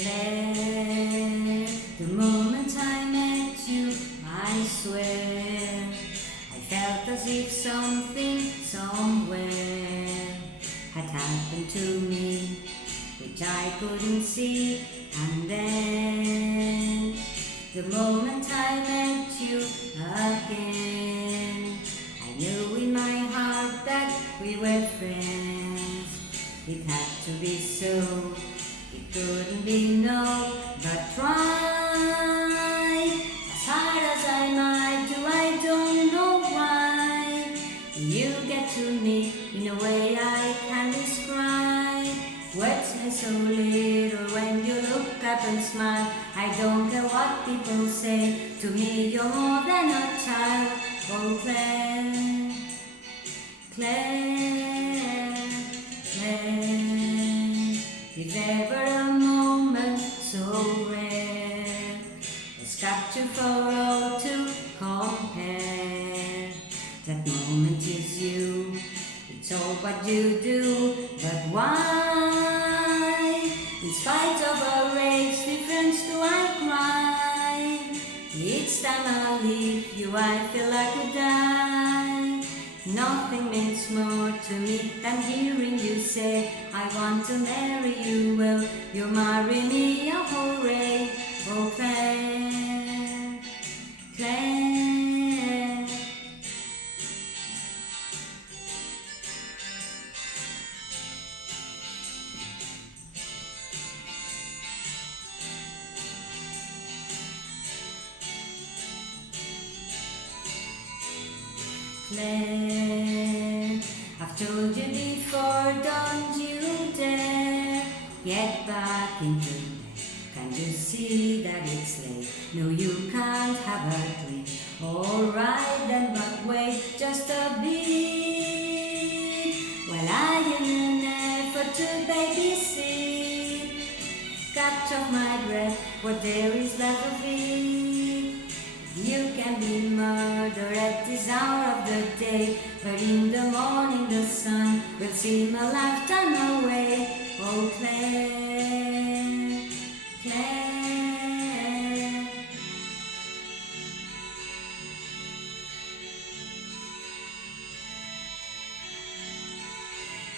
Claire, the moment I met you, I swear, I felt as if something somewhere had happened to me, which I couldn't see. And then, the moment I met you again, I knew in my heart that we were friends. It had to be so. It couldn't be no, but try. As hard as I might do, I don't know why. You get to me in a way I can't describe. Words mean so little when you look up and smile. I don't care what people say. To me you're more than a child. Oh Claire, Claire, Claire. Is ever a moment so rare as captured for all to compare? That moment is you, it's all what you do, but why? In spite of our age difference do I cry? Each time I leave you I feel like I die. Nothing means more to me than hearing you say, I want to marry you, will you marry me? Oh hooray, oh Claire, Claire. Claire, I've told you before, don't you dare get back into bed. Can't you see that it's late? No, you can't have a drink. Alright then, but wait just a bit while I in an effort to babysit catch off my breath, what there is left of it. You can be murdered at this hour of the day, but in the morning the sun will seem a lifetime away. Oh Claire, Claire.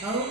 Oh